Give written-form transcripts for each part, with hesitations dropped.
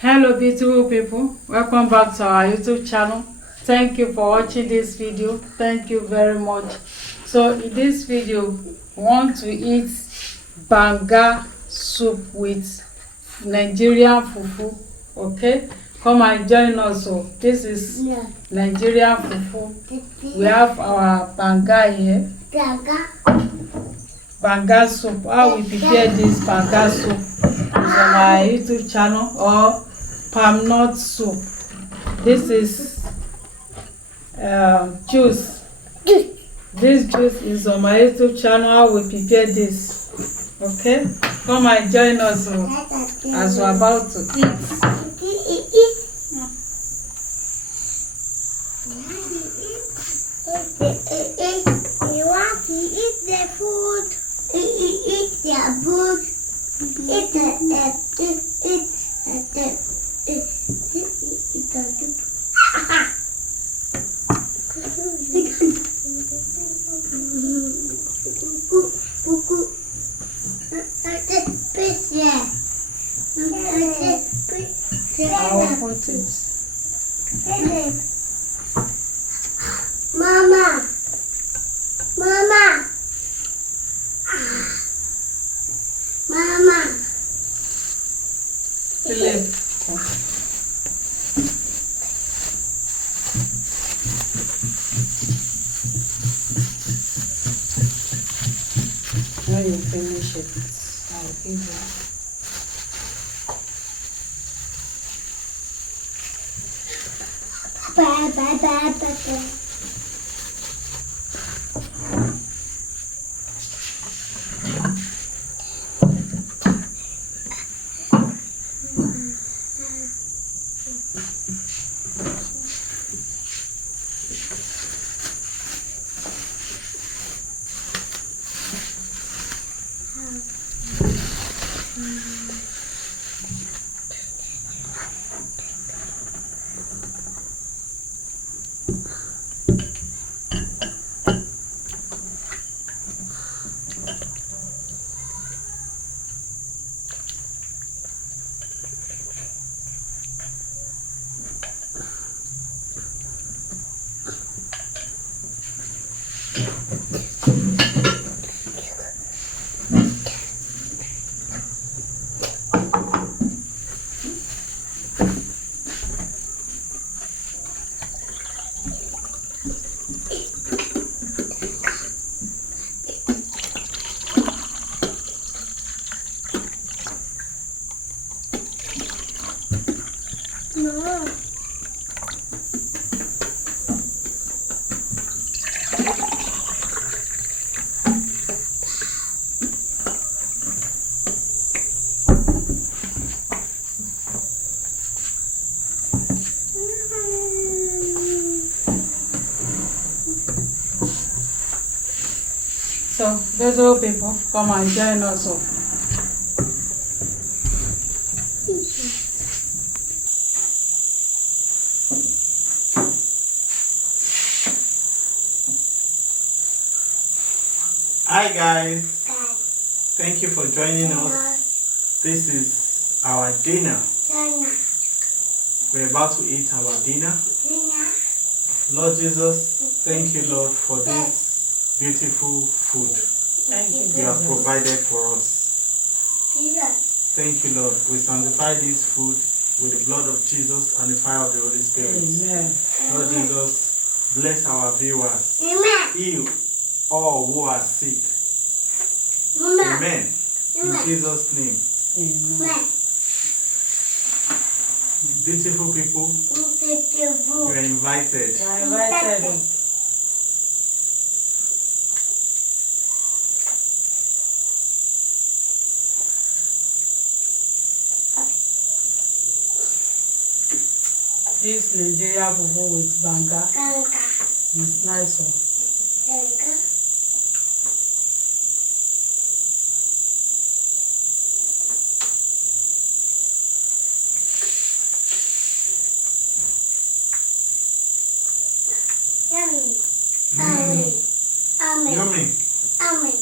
Hello beautiful people, welcome back to our YouTube channel. Thank you for watching this video. Thank you very much. So in this video we want to eat banga soup with Nigerian fufu. Okay, come and join us. So this is Nigerian fufu. We have our banga here, banga soup. How we prepare this banga soup is on our YouTube channel, or palmnut soup. This is juice. This juice is on my YouTube channel. How we prepare this. Okay, come and join us as we're about to eat. You want to eat the food? Eat the food. Eat I'll put it. Mama. Mama. Mama. Philip. When you finish it, I'll give you. Bye. No. So those people, come and join us. Hi guys, thank you for joining us. This is our dinner. We're about to eat our dinner. Lord Jesus, thank you, Lord, for this beautiful food Thank you, you have Jesus. provided for us. Thank you, Lord. We sanctify this food with the blood of Jesus and the fire of the Holy Spirit. Amen. Lord Jesus, bless our viewers. Amen. Heal all who are sick. Amen. In Jesus' name. Amen. Beautiful people, you are invited. You are invited. This Nigeria fufu with banga is nice. Yummy. Yummy.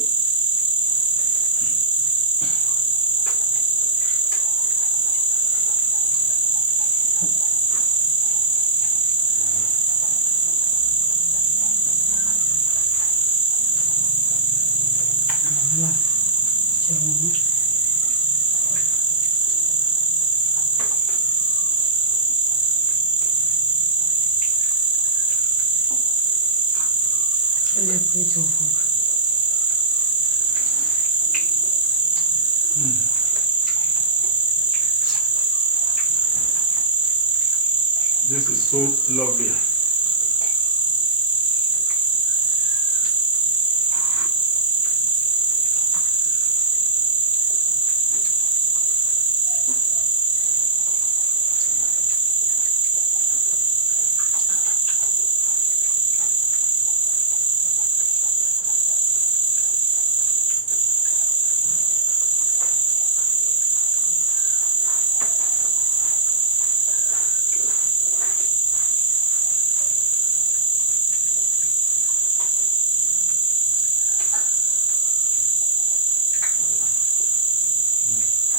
Eat your food. This is so lovely.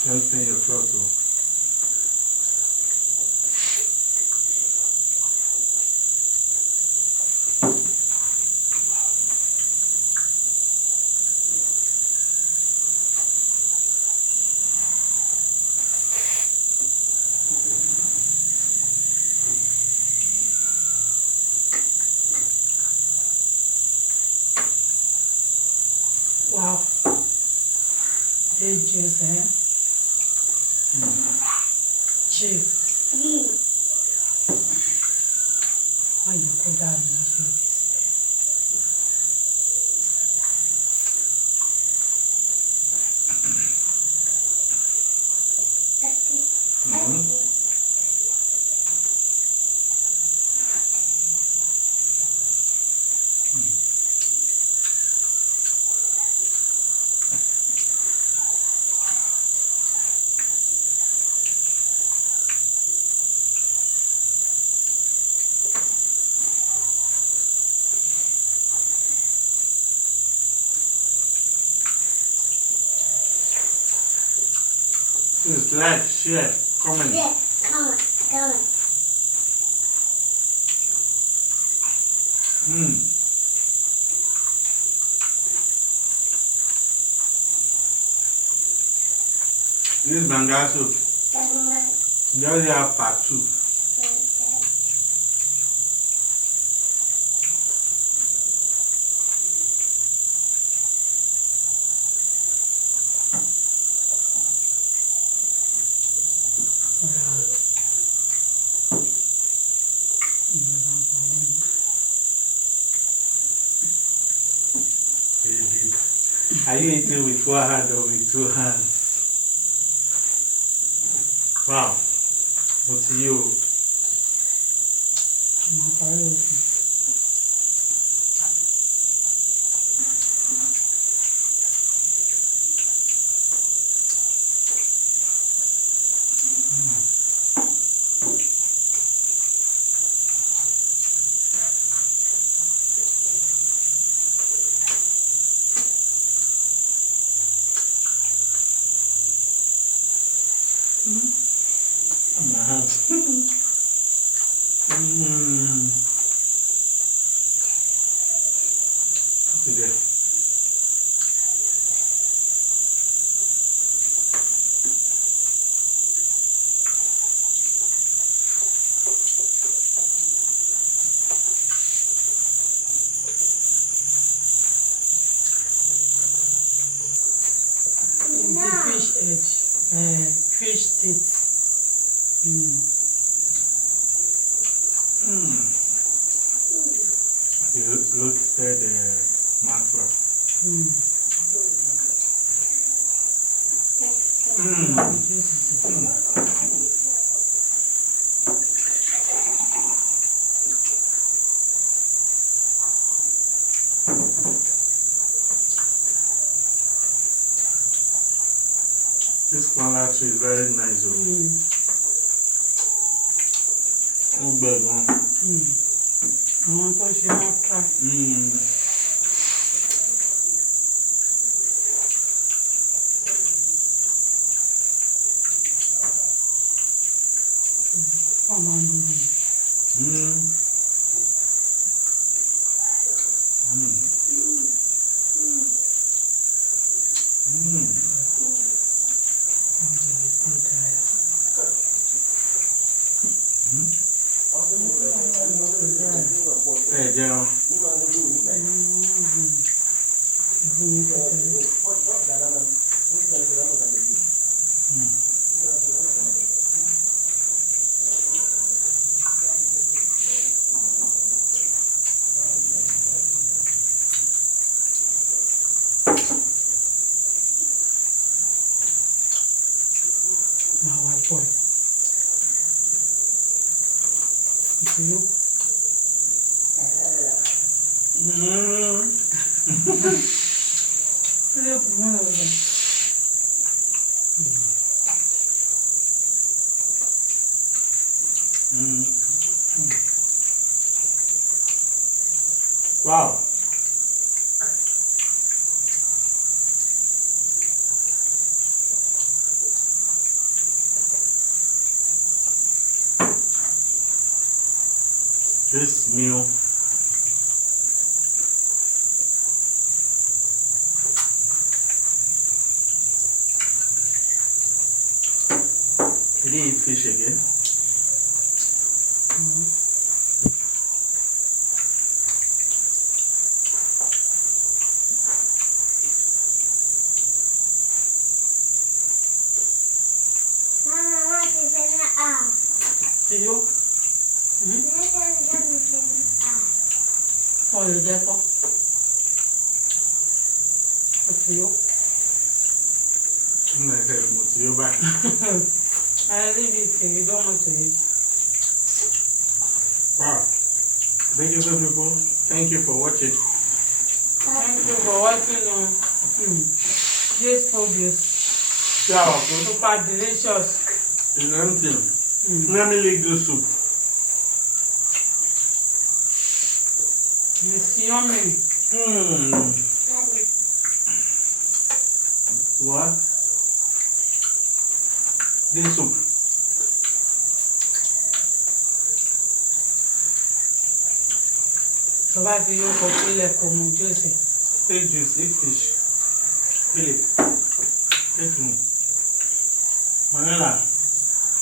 Just clean your clothes too. Wow. This juice, eh? Chief. Why you go down in this juice? Please like, share, comment. Yeah, come on. This is Banga soup. We already have part 2. Are you eating with one hand or with 2 hands? Wow. What's you? My hands. Today. The fish edge, fish teeth. You look at the macro. This one actually is very nice. Oh, big one. I want to show you try. Come on, baby. Hey, Joe. boy. It's you. Wow. This meal did you eat fish again? Mama, what is in the eye? C'est you? Oh, le gâteau. C'est you. I'm gonna take more to your back. I leave it here. You don't want to eat. Wow. Thank you, people. Thank you for watching. Thank you for watching this produce. Yeah, food Super delicious. is empty. Let me lick the soup. It's yummy. What? This soup. So why do you go feel like juicy? Take juice, eat fish. Feel it. Take room. Manila,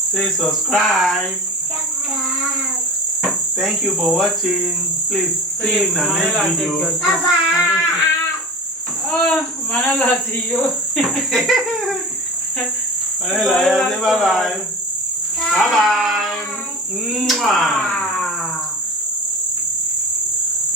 say subscribe. Thank you for watching. Please see you in the next video. Bye-bye. Oh, Manila, see you. Manila, say bye bye.